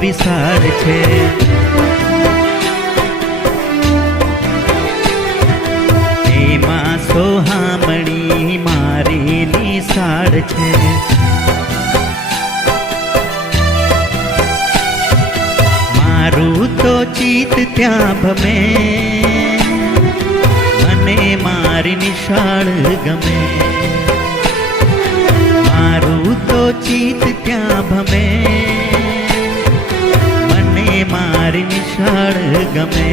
વિશાળ છે. એમાં સોહામણી મારી નિશાળ છે. મારું તો ચિત્ત ત્યાં ભમે, મને મારી નિશાળ ગમે. મારું તો ચિત્ત ત્યાં ભમે, મને મારી નિશાળ ગમે.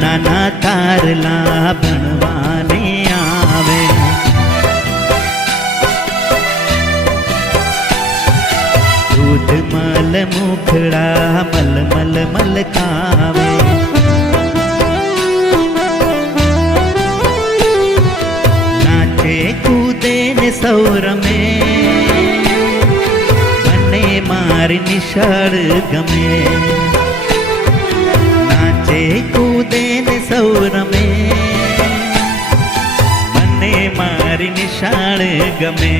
નાના તારલા ભણવાને આવે, દૂધ મલ મુખડા મલ મલ મલકાવે. નાચે કૂદે ને સૌ રમે, મને મારી નિશાળ ગમે. કૂદે ને સૌ રમે, મને મારી નિશાળ ગમે.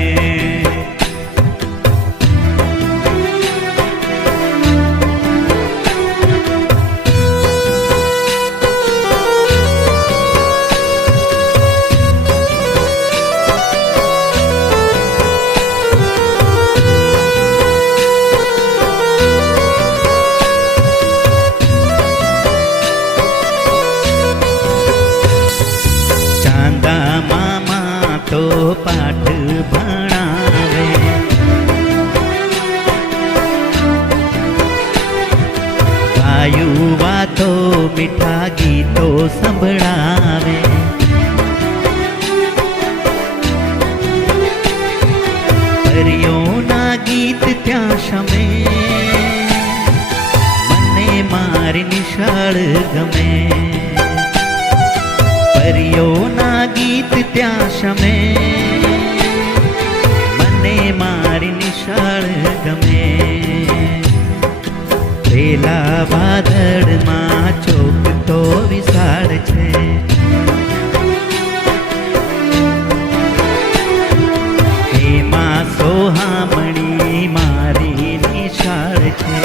મામા તો પાઠ ભણાવે, ગાયું વાતો મીઠા ગીતો સંભળાવે. હરિયોના ગીત ત્યાં શમે, મને મારી નિશાળ ગમે. હરિયોના ગીત ત્યાં શમે, મને મારી નિશાળ ગમે. પેલા વાદળમાં ચોક તો વિશાળ છે, એમાં સોહામણી મારી નિશાળ છે.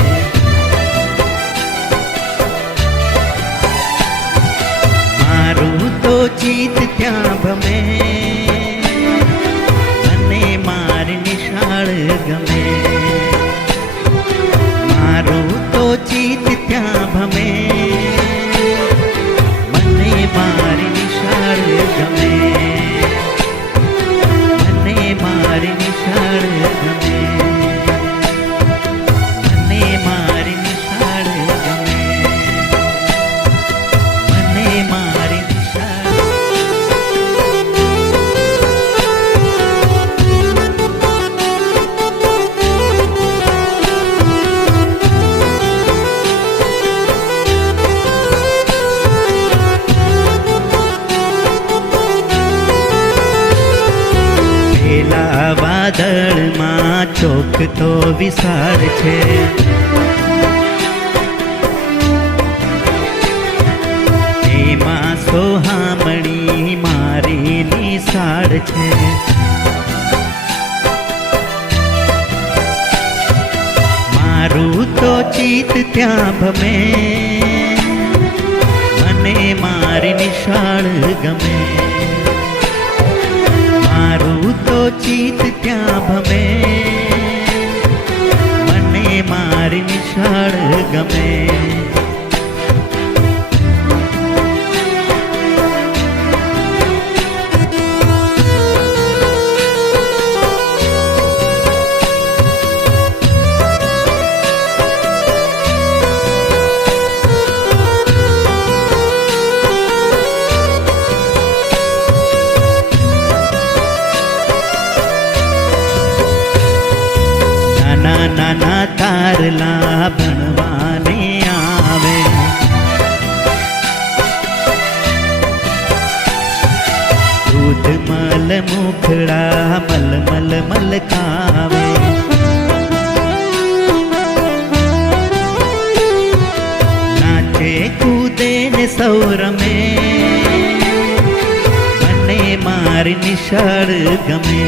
તો ચિત્ત ત્યાં ભમે, મને મારી નિશાળ ગમે. મારું તો ચિત્ત ત્યાં ભમે, મને મારી નિશાળ ગમે. મને મારી નિશાળ ગમે. મને મારી નિશાળ ગમે. મને મારી વાદળમાં ચોક તો વિશાળ છે, એમાં સોહામણી મારી નિશાળ છે. મારું તો ચિત્ત ત્યાં ભમે, મને મારી નિશાળ ગમે. મારું તો ચિત્ત ત્યાં ભમે, મને મારી નિશાળ ગમે. નાના તારલા ભણવાને આવે, दूध मल मुखड़ा मल मल मल खावे। नाचे कूदे ने सौर में मने मारी निशाળ गमे।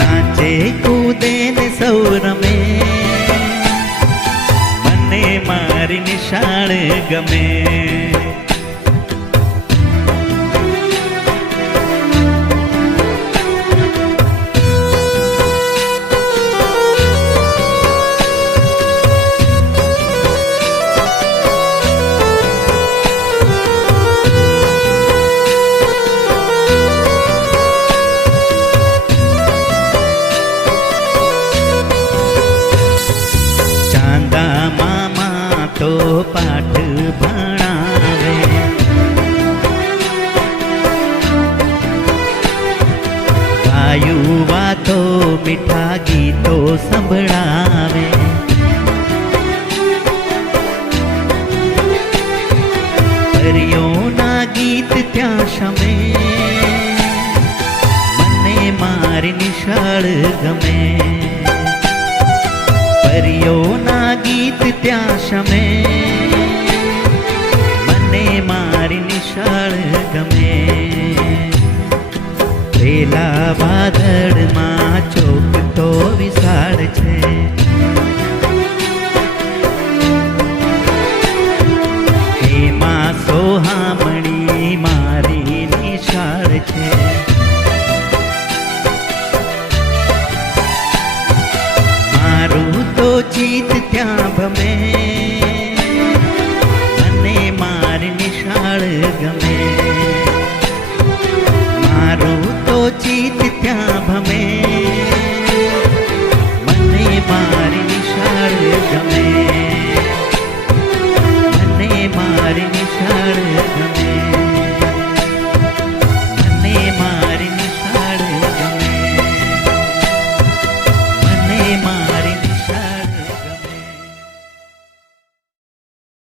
नाचे कूदे ने सौर में मने मारी निशाળ गमे। मामा तो पाठ भणावे। गायुवा तो मीठा गीतो संभळावे। परियोना गीत त्या शमे मने मारी निशाळ गमे। परियोना गीत त्या शमे मने मारी निशाळ गमे। पेला वादळमा चोक तो विशाળ छे। एमा सोहामणी मारी निशाળ छे। तो चीत त्या भमे मने मारी निशाळ गमे। मारू तो चीत त्या भमे मने मारी निशाळ गमे। मने मारी निशाळ